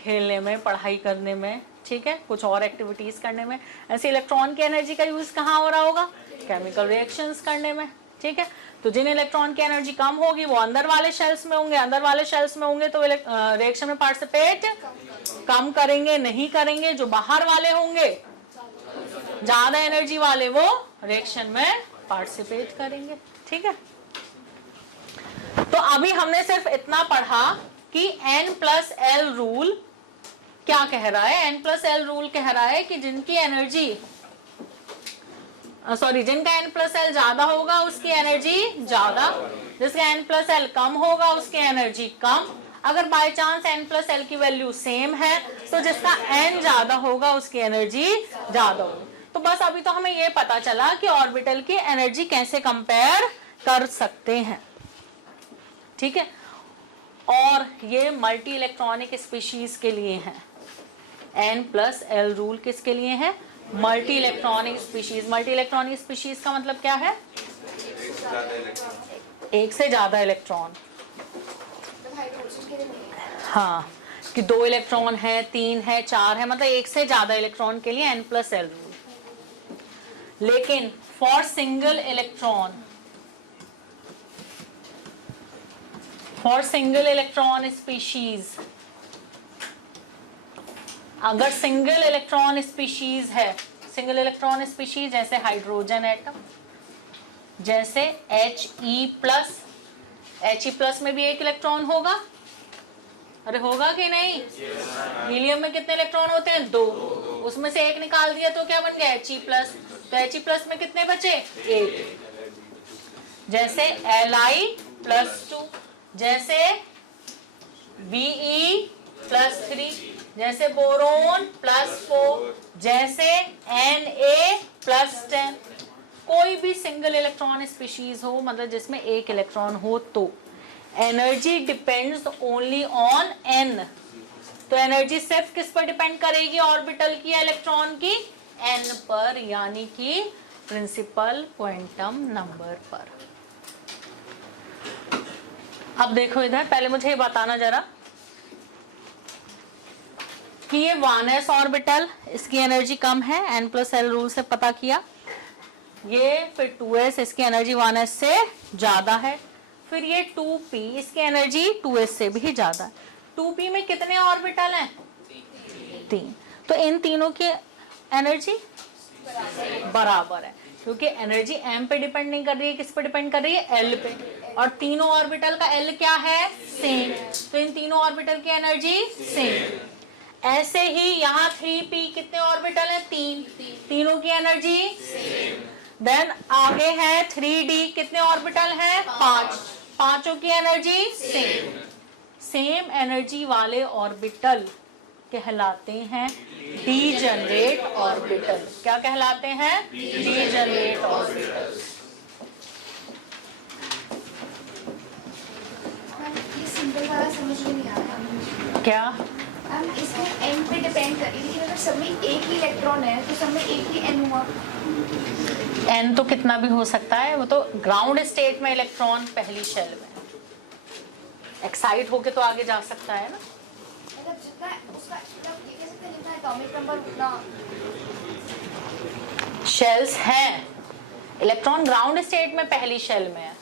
खेलने में, पढ़ाई करने में, ठीक है, कुछ और एक्टिविटीज करने में। ऐसे इलेक्ट्रॉन की एनर्जी का यूज कहाँ हो रहा होगा, केमिकल रिएक्शंस करने में, ठीक है। तो जिन इलेक्ट्रॉन की एनर्जी कम होगी वो अंदर वाले शेल्स में होंगे, अंदर वाले शेल्स में होंगे तो रिएक्शन में पार्टिसिपेट कम करेंगे, नहीं करेंगे। जो बाहर वाले होंगे ज्यादा एनर्जी वाले, वो रिएक्शन में पार्टिसिपेट करेंगे, ठीक है। तो अभी हमने सिर्फ इतना पढ़ा कि N+L रूल क्या कह रहा है। N+L रूल कह रहा है कि जिनकी एनर्जी जिनका N+L ज्यादा होगा उसकी एनर्जी ज्यादा, जिसका N+L कम होगा उसकी एनर्जी कम। अगर बाय चांस N+L की वैल्यू सेम है तो जिसका N ज्यादा होगा उसकी एनर्जी ज्यादा होगी। तो बस अभी तो हमें ये पता चला कि ऑर्बिटल की एनर्जी कैसे कंपेयर कर सकते हैं, ठीक है। और ये मल्टी इलेक्ट्रॉनिक स्पीशीज के लिए है। N+L रूल किसके लिए है, multi electronic species. Multi electronic species का मतलब क्या है, एक से ज्यादा इलेक्ट्रॉन। हाँ, कि 2 इलेक्ट्रॉन है, 3 है, 4 है, मतलब एक से ज्यादा इलेक्ट्रॉन के लिए N+L रूल। लेकिन for single electron, for single electron species, अगर सिंगल इलेक्ट्रॉन स्पीशीज है, सिंगल इलेक्ट्रॉन स्पीशीज जैसे हाइड्रोजन एटम, जैसे He+, He+ में भी 1 इलेक्ट्रॉन होगा, अरे होगा कि नहीं? हीलियम में कितने इलेक्ट्रॉन होते हैं, 2, उसमें से 1 निकाल दिया तो क्या बन गया, He+, तो He+ में कितने बचे, 1। जैसे Li+2, जैसे Be+3, जैसे बोरोन +4, जैसे Na+10। कोई भी सिंगल इलेक्ट्रॉन स्पीशीज हो, मतलब जिसमें 1 इलेक्ट्रॉन हो, तो energy depends only on N। तो एनर्जी सिर्फ किस पर डिपेंड करेगी, ऑर्बिटल की या इलेक्ट्रॉन की, N पर, यानी कि प्रिंसिपल क्वांटम नंबर पर। अब देखो इधर, पहले मुझे ये बताना जरा कि ये 1s ऑर्बिटल, इसकी एनर्जी कम है, N+L रूल से पता किया। ये फिर 2s, इसकी एनर्जी 1s से ज्यादा है। फिर ये 2p, इसकी एनर्जी 2s से भी ज्यादा है। 2p में कितने ऑर्बिटल हैं, 3। तो इन तीनों की एनर्जी बराबर है, क्योंकि एनर्जी m पे डिपेंड नहीं कर रही है, किस पे डिपेंड कर रही है, L पे। और तीनों ऑर्बिटल का L क्या है, सेम। तो इन तीनों ऑर्बिटल की एनर्जी सेम। ऐसे ही यहाँ 3p, कितने ऑर्बिटल हैं, 3, तीनों की एनर्जी सेम। देन आगे है 3d, कितने ऑर्बिटल हैं, 5, पांचों की एनर्जी सेम। सेम एनर्जी वाले ऑर्बिटल कहलाते हैं डीजनरेट ऑर्बिटल। क्या कहलाते हैं, डीजनरेट ऑर्बिटल। ये सिंपल वाला समझ में नहीं आ रहा। क्या, मैम इसमें n पे डिपेंड कर, लेकिन अगर सब में एक ही इलेक्ट्रॉन है तो सब में एक ही n हुआ। एन तो कितना भी हो सकता है, वो तो ग्राउंड स्टेट में इलेक्ट्रॉन पहली शेल में एक्साइट होके तो आगे जा सकता है ना। मतलब जितना उसका मतलब ये कह सकते हैं जितना एटॉमिक नंबर उतना शेल्स हैं, इलेक्ट्रॉन ग्राउंड स्टेट में पहली शेल में है,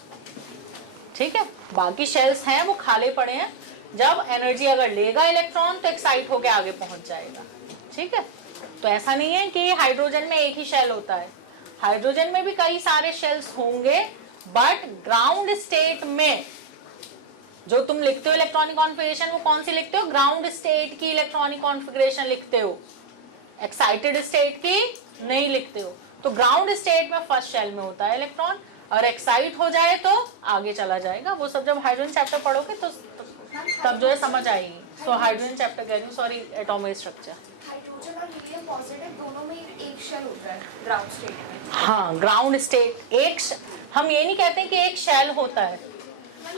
ठीक है। बाकी शेल्स हैं वो खाली पड़े हैं, जब एनर्जी अगर लेगा इलेक्ट्रॉन तो एक्साइट होके आगे पहुंच जाएगा, ठीक है। तो ऐसा नहीं है कि हाइड्रोजन में एक ही शेल होता है, हाइड्रोजन में भी कई सारे शेल्स होंगे, बट ग्राउंड स्टेट में जो तुम लिखते हो इलेक्ट्रॉनिक कॉन्फ़िगरेशन, वो कौन सी लिखते हो? ग्राउंड स्टेट की इलेक्ट्रॉनिक कॉन्फ़िगरेशन लिखते हो, एक्साइटेड स्टेट की नहीं लिखते हो। तो ग्राउंड स्टेट में फर्स्ट शेल में होता है इलेक्ट्रॉन, और एक्साइट हो जाए तो आगे चला जाएगा। वो सब जब हाइड्रोजन चैप्टर पढ़ोगे तो तब जो है समझ आएगी। सो हाइड्रोजन चैप्टर कह रही हूँ, सॉरी, एटॉमिक स्ट्रक्चर। हाइड्रोजन और हीलियम पॉजिटिव दोनों में एक शेल होता है ग्राउंड स्टेट में। हाँ, ग्राउंड स्टेट हम ये नहीं कहते कि एक शेल होता है,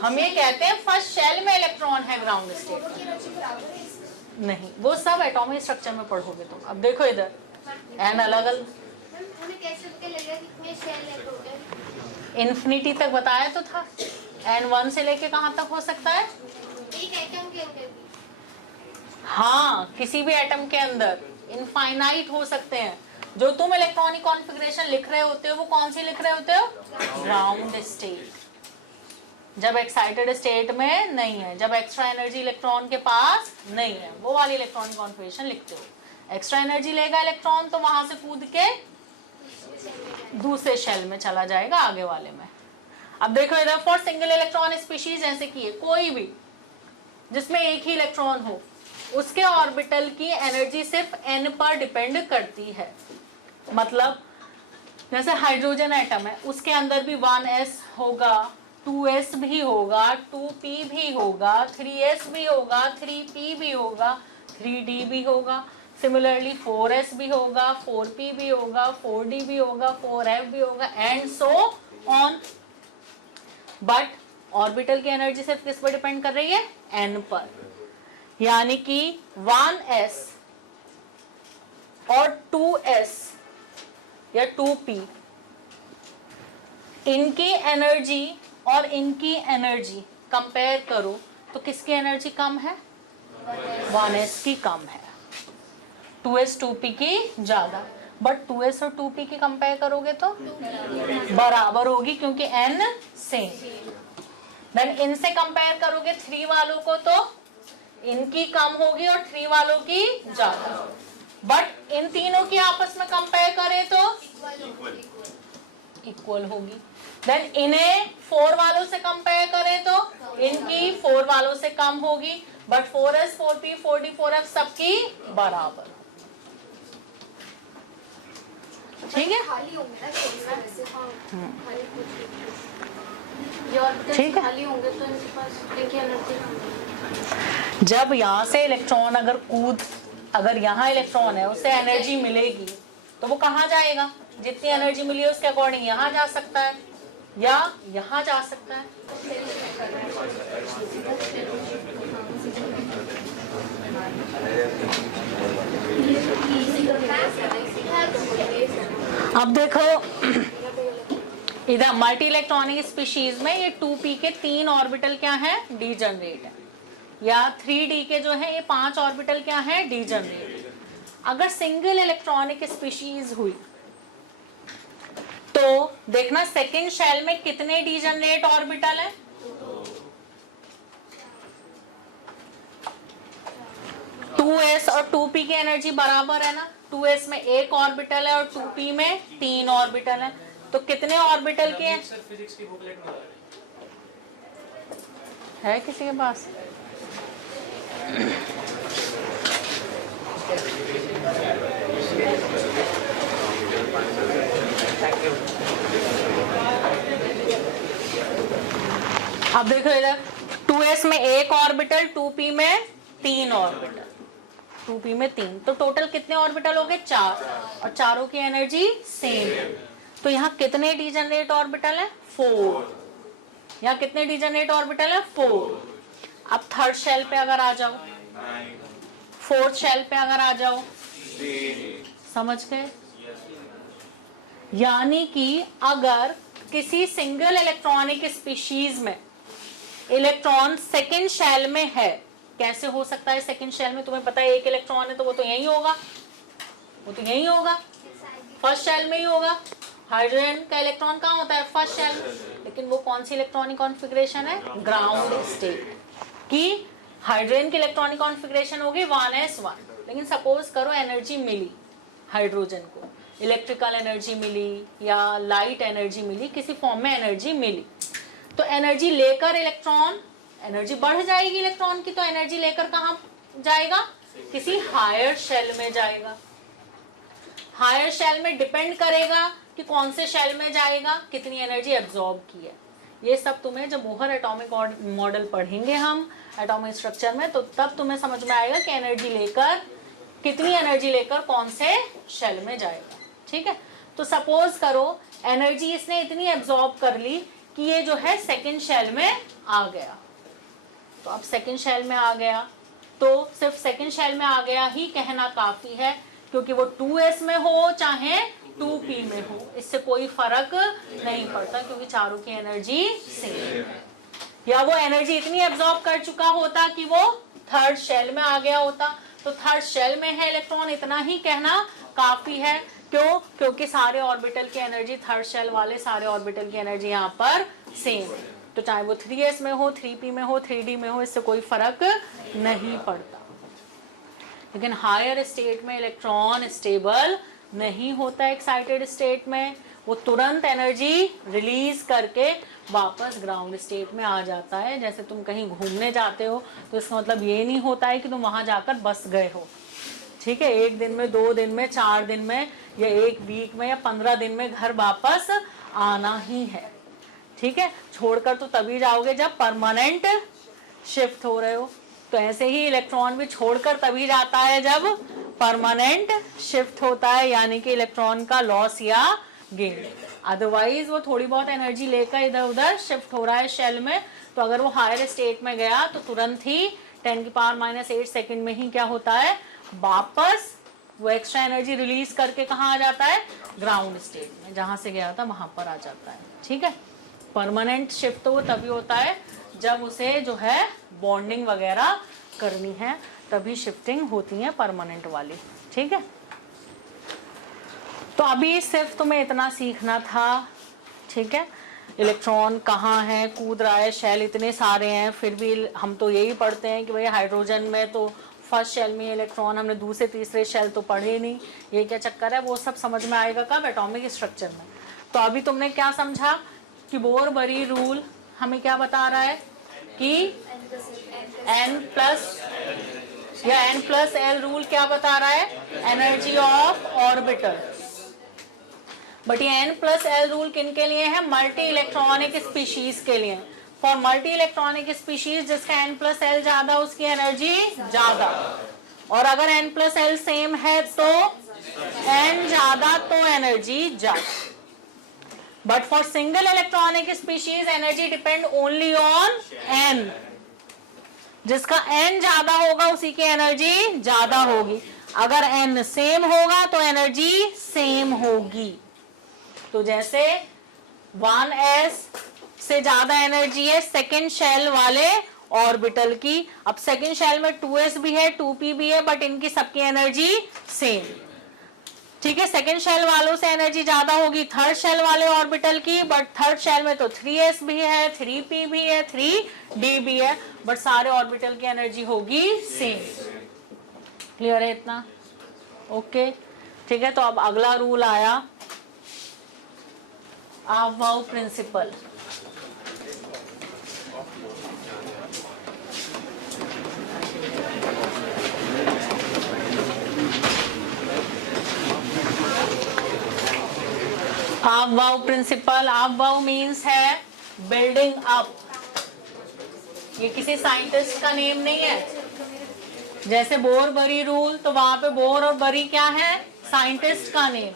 हम ये कहते हैं फर्स्ट शेल में इलेक्ट्रॉन है ग्राउंड स्टेट दोनों की एनर्जी बराबर है इसमें। नहीं, वो सब एटॉमिक स्ट्रक्चर में पढ़ोगे तुम। अब देखो इधर एन अलग अलग हमें कैसे पता लगेगा कितने शेल है टोटल? इन्फिनिटी तक बताया तो था, n1 से लेके कहाँ तक हो सकता है? एक एटम के अंदर भी। हाँ, किसी भी एटम के अंदर इनफाइनाइट हो सकते हैं। जो तुम इलेक्ट्रॉनिक कॉन्फ़िगरेशन लिख रहे होते हो वो कौन सी लिख रहे होते हो? Ground state. जब एक्साइटेड स्टेट में नहीं है, जब एक्स्ट्रा एनर्जी इलेक्ट्रॉन के पास नहीं है, वो वाली इलेक्ट्रॉनिक कॉन्फ़िगरेशन लिखते हो। एक्स्ट्रा एनर्जी लेगा इलेक्ट्रॉन तो वहां से कूद के दूसरे शेल में चला जाएगा, आगे वाले में। अब देखो इधर, फॉर सिंगल इलेक्ट्रॉन स्पीशीज, ऐसे की है कोई भी जिसमें एक ही इलेक्ट्रॉन हो, उसके ऑर्बिटल की एनर्जी सिर्फ n पर डिपेंड करती है। मतलब जैसे हाइड्रोजन एटम है, उसके अंदर भी 1s होगा, 2s भी होगा, 2p भी होगा, 3s भी होगा, 3p भी होगा, 3d भी होगा, सिमिलरली 4s भी होगा, 4p भी होगा, 4d भी होगा, 4f भी होगा, and so on. But orbital की एनर्जी सिर्फ किस पर डिपेंड कर रही है? n पर। यानी कि 1s और 2s या 2p, इनकी एनर्जी और इनकी एनर्जी कंपेयर करो तो किसकी एनर्जी कम है? 1s की कम है, 2s 2p की ज्यादा। बट 2s और 2p की कंपेयर करोगे तो बराबर होगी, क्योंकि n सेम। देन इनसे कंपेयर करोगे 3 वालों को तो इनकी कम होगी और 3 वालों की ज्यादा। बट इन तीनों की आपस में कंपेयर करें तो इक्वल होगी। देन इन्हें 4 वालों से कंपेयर करें तो इनकी 4 वालों से कम होगी, but 4s 4p 4d 4f सबकी बराबर। ठीक है, खाली होंगे ना वैसे। खाली ठीक है। खाली होंगे तो इनके पास इनकी एनर्जी। जब यहाँ से इलेक्ट्रॉन अगर यहाँ इलेक्ट्रॉन है, उससे एनर्जी मिलेगी तो वो कहाँ जाएगा? जितनी एनर्जी मिली है उसके अकॉर्डिंग यहाँ जा सकता है या यहाँ जा सकता है। अब देखो इधर मल्टी इलेक्ट्रॉनिक स्पीशीज में ये 2p के 3 ऑर्बिटल क्या है? डीजनरेट है, या 3d के जो है ये 5 ऑर्बिटल क्या है? डीजनरेट। अगर सिंगल इलेक्ट्रॉनिक स्पीशीज हुई तो देखना सेकंड शेल में कितने डीजनरेट ऑर्बिटल है? 2s और 2p की एनर्जी बराबर है ना। 2s में 1 ऑर्बिटल है और 2p में 3 ऑर्बिटल है, तो कितने ऑर्बिटल के हैं? फिजिक्स की बुकलेट में है किसी के पास? अब देखो इधर 2s में 1 ऑर्बिटल, 2p में 3 ऑर्बिटल, 2p में 3, तो टोटल कितने ऑर्बिटल हो गए? 4, और चारों की एनर्जी सेम है। तो यहाँ कितने डीजनरेट ऑर्बिटल है? 4। यहाँ कितने डीजनरेट ऑर्बिटल है? 4। अब थर्ड शेल पे अगर आ जाओ, फोर्थ शेल पे अगर आ जाओ, समझ गए? यानी कि अगर किसी सिंगल इलेक्ट्रॉनिक स्पीशीज में इलेक्ट्रॉन सेकंड शेल में है, कैसे हो सकता है सेकंड शेल में? तुम्हें पता है एक इलेक्ट्रॉन है तो वो तो यही होगा, वो तो यही होगा, फर्स्ट शेल में ही होगा। हाइड्रोजन का इलेक्ट्रॉन कहाँ होता है? First shell. लेकिन वो कौन सी इलेक्ट्रॉनिक कॉन्फ़िगरेशन है? ग्राउंड स्टेट की। हाइड्रोजन की इलेक्ट्रॉनिक कॉन्फ़िगरेशन होगी 1s1। लेकिन सपोज करो एनर्जी मिली हाइड्रोजन को, इलेक्ट्रिकल एनर्जी मिली या लाइट एनर्जी मिली, किसी फॉर्म में एनर्जी मिली, तो एनर्जी लेकर इलेक्ट्रॉन, एनर्जी बढ़ जाएगी इलेक्ट्रॉन की, तो एनर्जी लेकर कहाँ जाएगा? किसी हायर शेल में जाएगा। हायर शेल में डिपेंड करेगा कि कौन से शेल में जाएगा, कितनी एनर्जी एब्जॉर्ब की है। ये सब तुम्हें जब बोहर एटॉमिक मॉडल पढ़ेंगे हम एटॉमिक स्ट्रक्चर में, तो तब तुम्हें समझ में आएगा कि एनर्जी लेकर, कितनी एनर्जी लेकर कौन से शेल में जाएगा। ठीक है, तो सपोज करो एनर्जी इसने इतनी एब्जॉर्ब कर ली कि ये जो है सेकंड शेल में आ गया। तो अब सेकंड शेल में आ गया तो सिर्फ सेकंड शेल में आ गया ही कहना काफी है, क्योंकि वो 2s में हो चाहे 2p में हो, इससे कोई फर्क नहीं पड़ता, क्योंकि चारों की एनर्जी सेम है। या वो एनर्जी इतनी एब्जॉर्ब कर चुका होता कि वो थर्ड शेल में आ गया होता, तो थर्ड शेल में है इलेक्ट्रॉन, इतना ही कहना काफी है। क्यों? क्योंकि सारे ऑर्बिटल की एनर्जी, थर्ड शेल वाले सारे ऑर्बिटल की एनर्जी यहाँ पर सेम है। तो चाहे वो 3s में हो, 3p में हो, 3d में हो, इससे कोई फर्क नहीं पड़ता। लेकिन हायर स्टेट में इलेक्ट्रॉन स्टेबल नहीं होता एक्साइटेड स्टेट में, वो तुरंत एनर्जी रिलीज करके वापस ग्राउंड स्टेट में आ जाता है। जैसे तुम कहीं घूमने जाते हो तो इसका मतलब ये नहीं होता है कि तुम वहां जाकर बस गए हो। ठीक है, 1 दिन में, 2 दिन में, 4 दिन में, या 1 वीक में, या 15 दिन में घर वापस आना ही है। ठीक है, छोड़कर तो तभी जाओगे जब परमानेंट शिफ्ट हो रहे हो। तो ऐसे ही इलेक्ट्रॉन भी छोड़कर तभी जाता है जब परमानेंट शिफ्ट होता है, यानी कि इलेक्ट्रॉन का लॉस या गेन। अदरवाइज वो थोड़ी बहुत एनर्जी लेकर इधर उधर शिफ्ट हो रहा है शेल में, तो अगर वो हायर स्टेट में गया तो तुरंत ही 10⁻⁸ सेकंड में ही क्या होता है? वापस वो एक्स्ट्रा एनर्जी रिलीज करके कहाँ आ जाता है? ग्राउंड स्टेट में, जहां से गया था वहां पर आ जाता है। ठीक है, परमानेंट शिफ्ट तो वो तभी होता है जब उसे जो है बॉन्डिंग वगैरह करनी है, तभी शिफ्टिंग होती है परमानेंट वाली। ठीक है, तो अभी सिर्फ तुम्हें इतना सीखना था। ठीक है, इलेक्ट्रॉन कहाँ है, कूद रहा है, शेल इतने सारे हैं, फिर भी हम तो यही पढ़ते हैं कि भाई हाइड्रोजन में तो फर्स्ट शेल में इलेक्ट्रॉन, हमने दूसरे तीसरे शेल तो पढ़े नहीं, ये क्या चक्कर है? वो सब समझ में आएगा कब? एटॉमिक स्ट्रक्चर में। तो अभी तुमने क्या समझा कि बोर-बरी रूल हमें क्या बता रहा है कि n+l रूल क्या बता रहा है? Energy of orbital. बट ये n+l रूल किन के लिए है? मल्टी इलेक्ट्रॉनिक स्पीशीज के लिए। फॉर मल्टी इलेक्ट्रॉनिक स्पीशीज जिसका n+l ज्यादा, उसकी एनर्जी ज्यादा, और अगर n+l सेम है तो n ज्यादा तो एनर्जी ज्यादा। But for single electronic species energy depend only on n। जिसका n ज्यादा होगा उसी की एनर्जी ज्यादा होगी। अगर n सेम होगा तो एनर्जी सेम होगी। तो जैसे 1s से ज्यादा एनर्जी है सेकेंड शेल वाले ऑर्बिटल की। अब सेकेंड शेल में 2s भी है, 2p भी है, बट इनकी सबकी एनर्जी सेम। ठीक है, सेकेंड शेल वालों से एनर्जी ज्यादा होगी थर्ड शेल वाले ऑर्बिटल की, बट थर्ड शेल में तो 3s भी है, 3p भी है, 3d भी है, बट सारे ऑर्बिटल की एनर्जी होगी सेम। क्लियर है इतना? ओके, ठीक है। तो अब अगला रूल आया Aufbau principal. Aufbau principal, Aufbau means है बिल्डिंग अप। ये किसी साइंटिस्ट का नेम नहीं है। जैसे बोर-बरी रूल, तो वहां पे बोर और बरी क्या है? साइंटिस्ट का नेम।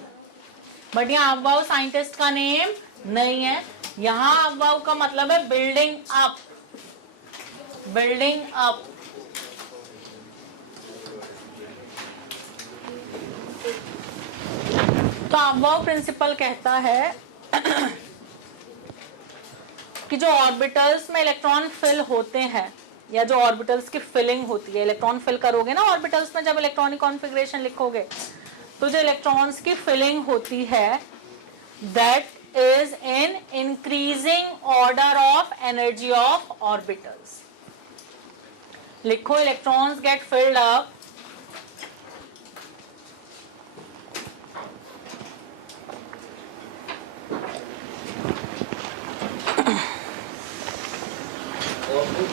बट यहाँ अफबाउ साइंटिस्ट का नेम नहीं है। यहाँ अफबाउ का मतलब है बिल्डिंग अप। बिल्डिंग अप तो अबव प्रिंसिपल कहता है कि जो ऑर्बिटल्स में इलेक्ट्रॉन फिल होते हैं या जो ऑर्बिटल्स की फिलिंग होती है, इलेक्ट्रॉन फिल करोगे ना ऑर्बिटल्स में, जब इलेक्ट्रॉनिक कॉन्फ़िगरेशन लिखोगे तो जो इलेक्ट्रॉन्स की फिलिंग होती है that is in increasing order of energy of orbitals. लिखो electrons get filled up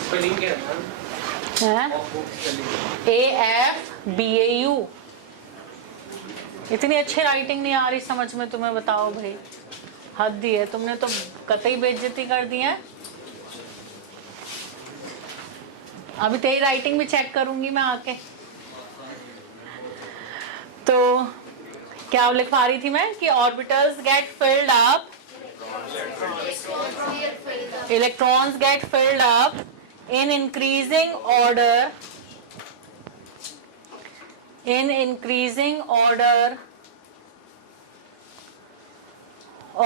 spelling क्या है? AFBAU। इतनी अच्छी राइटिंग नहीं आ रही समझ में तुम्हें, बताओ भाई, हद दी है तुमने तो, कतई बेइज्जती कर दी है। अभी तेरी राइटिंग भी चेक करूंगी मैं आके। तो क्या लिखवा रही थी मैं कि orbitals get filled up, electrons get filled up in increasing order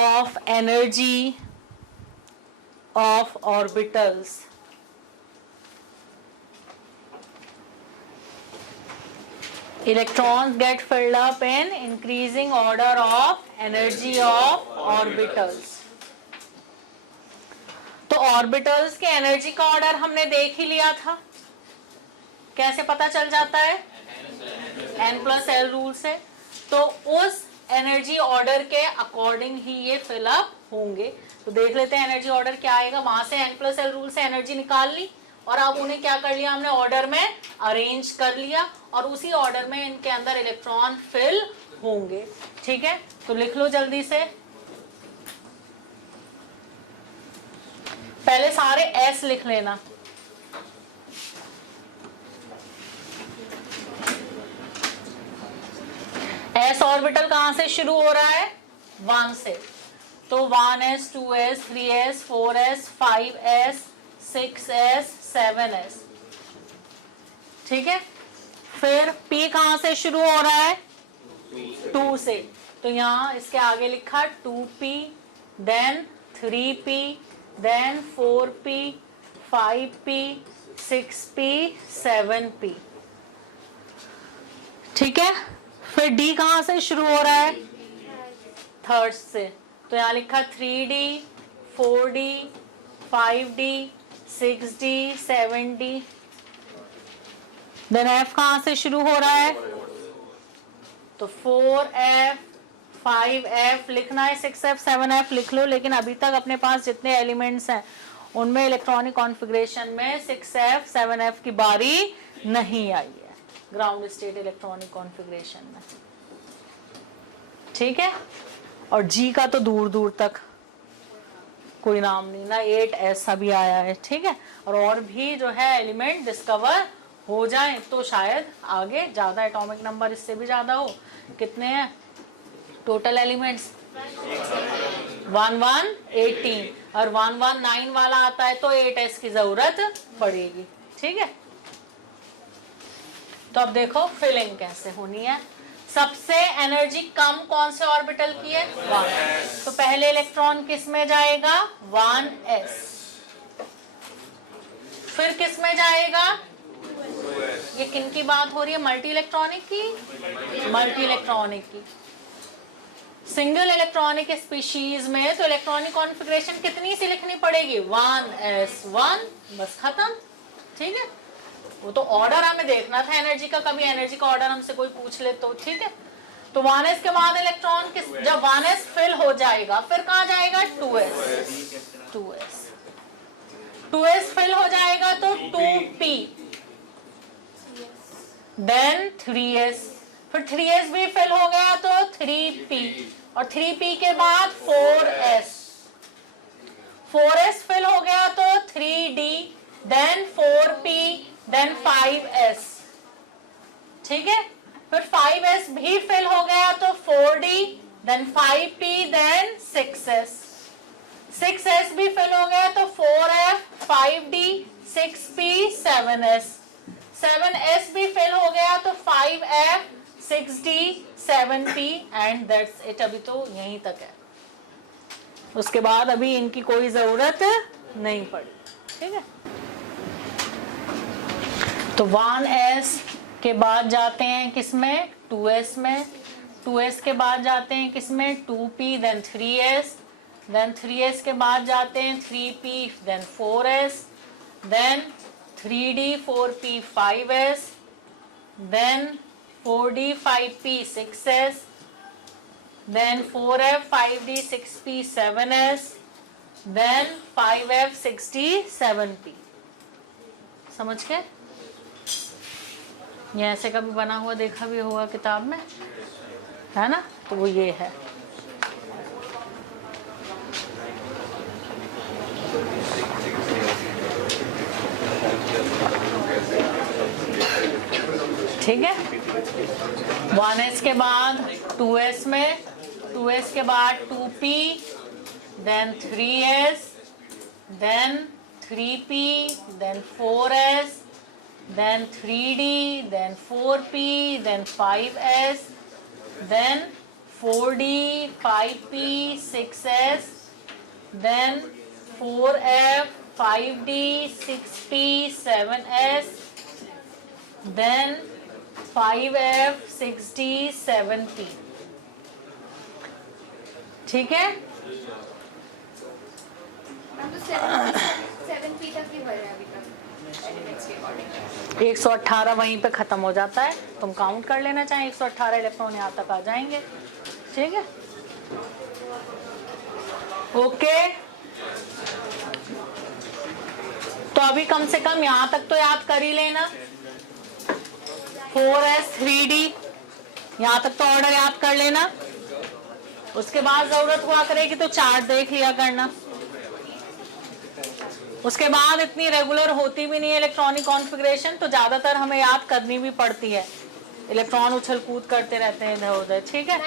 of energy of orbitals. Electrons get filled up in increasing order of energy of orbitals. तो ऑर्बिटल्स के एनर्जी का ऑर्डर हमने देख ही लिया था, कैसे पता चल जाता है? n+l रूल से। तो उस एनर्जी ऑर्डर के अकॉर्डिंग ही ये फिलअप होंगे। तो देख लेते हैं एनर्जी ऑर्डर क्या आएगा। वहां से n+l रूल से एनर्जी निकाल ली और अब उन्हें क्या कर लिया हमने, ऑर्डर में अरेंज कर लिया और उसी ऑर्डर में इनके अंदर इलेक्ट्रॉन फिल होंगे। ठीक है, तो लिख लो जल्दी से। पहले सारे S लिख लेना। S ऑर्बिटल कहां से शुरू हो रहा है? 1 से। तो 1s, 2s, 3s, 4s, 5s, 6s, 7s। ठीक है, फिर P कहां से शुरू हो रहा है? 2 से। तो यहां इसके आगे लिखा 2p, then 3p, then 4p, 5p, 6p, 7p। ठीक है, फिर D कहां से शुरू हो रहा है? 3rd से। तो यहां लिखा 3d, 4d, 5d, 6d, 7d। then F कहां से शुरू हो रहा है? तो 4f, 5f लिखना है, 6f, 7f लिख लो। लेकिन अभी तक अपने पास जितने एलिमेंट्स हैं उनमें इलेक्ट्रॉनिक कॉन्फ़िगरेशन में 6f, 7f की बारी नहीं आई है ग्राउंड स्टेट इलेक्ट्रॉनिक कॉन्फ़िगरेशन में। ठीक है, और G का तो दूर दूर तक कोई नाम नहीं, ना 8s अभी आया है। ठीक है, और भी जो है एलिमेंट डिस्कवर हो जाए तो शायद आगे ज्यादा एटॉमिक नंबर इससे भी ज्यादा हो। कितने हैं टोटल एलिमेंट्स? 1118 और 119 वाला आता है तो 8s की जरूरत पड़ेगी। ठीक है, तो अब देखो फिलिंग कैसे होनी है। सबसे एनर्जी कम कौन से ऑर्बिटल की है? 1। तो पहले इलेक्ट्रॉन किस में जाएगा? 1s। फिर किस में जाएगा? ये किन की बात हो रही है? मल्टी इलेक्ट्रॉनिक की? मल्टी इलेक्ट्रॉनिक की। सिंगल इलेक्ट्रॉनिक स्पीशीज में तो इलेक्ट्रॉनिक कॉन्फ़िगरेशन कितनी सी लिखनी पड़ेगी? 1s1, बस खत्म। ठीक है, वो तो ऑर्डर हमें देखना था एनर्जी का, कभी एनर्जी का ऑर्डर हमसे कोई पूछ ले तो। ठीक है, तो 1s के बाद इलेक्ट्रॉन किस, जब 1s फिल हो जाएगा फिर कहाँ जाएगा? 2s। 2s फिल हो जाएगा तो 2p, देन 3s, फिर 3s भी फिल हो गया तो 3p, और 3p के बाद 4s, 4s फिल हो गया तो 3d, then 4p, then 5s। ठीक है, फिर 5s भी फिल हो गया तो 4d, then 5p, then 6s, 6s भी फिल हो गया तो 4f, 5d, 6p, 7s, 7s भी फिल हो गया तो 5f, 6D 7P and that's it. अभी तो यहीं तक है, उसके बाद अभी इनकी कोई जरूरत नहीं पड़ी, ठीक है। तो 1s के बाद जाते हैं किसमें, 2s में, 2s के बाद जाते हैं किसमें, 2p then 3s, then 3s के बाद जाते हैं 3p then 4s, then 3d 4p 5s, then 4d 5p 6s, then 4f 5d 6p 7s, then 5f 6d 7p। समझ के? ये ऐसे कभी बना हुआ देखा भी होगा किताब में, है ना? तो वो ये है। ठीक है। 1s के बाद 2s में, 2s के बाद 2p, then 3s, then 3p, then 4s, then 3d, then 4p, then 5s, then 4d, 5p, 6s, then 4f, 5d, 6p, 7s, then 5f, 6d, 7p। ठीक है। हम तो 7P तक ही भर रहे हैं अभी तक एलिमेंट्स के अकॉर्डिंग। 118 वहीं पे खत्म हो जाता है, तुम काउंट कर लेना, चाहे 118 इलेक्ट्रॉन यहाँ तक आ जाएंगे, ठीक है। ओके, तो अभी कम से कम यहाँ तक तो याद कर ही लेना। 4s 3d यहाँ तक तो ऑर्डर याद कर लेना। उसके बाद जरूरत हुआ करेगी तो चार्ट देख लिया करना। उसके बाद इतनी रेगुलर होती भी नहीं है इलेक्ट्रॉनिक कॉन्फ़िगरेशन, तो ज्यादातर हमें याद करनी भी पड़ती है। इलेक्ट्रॉन उछल कूद करते रहते हैं इधर उधर, ठीक है।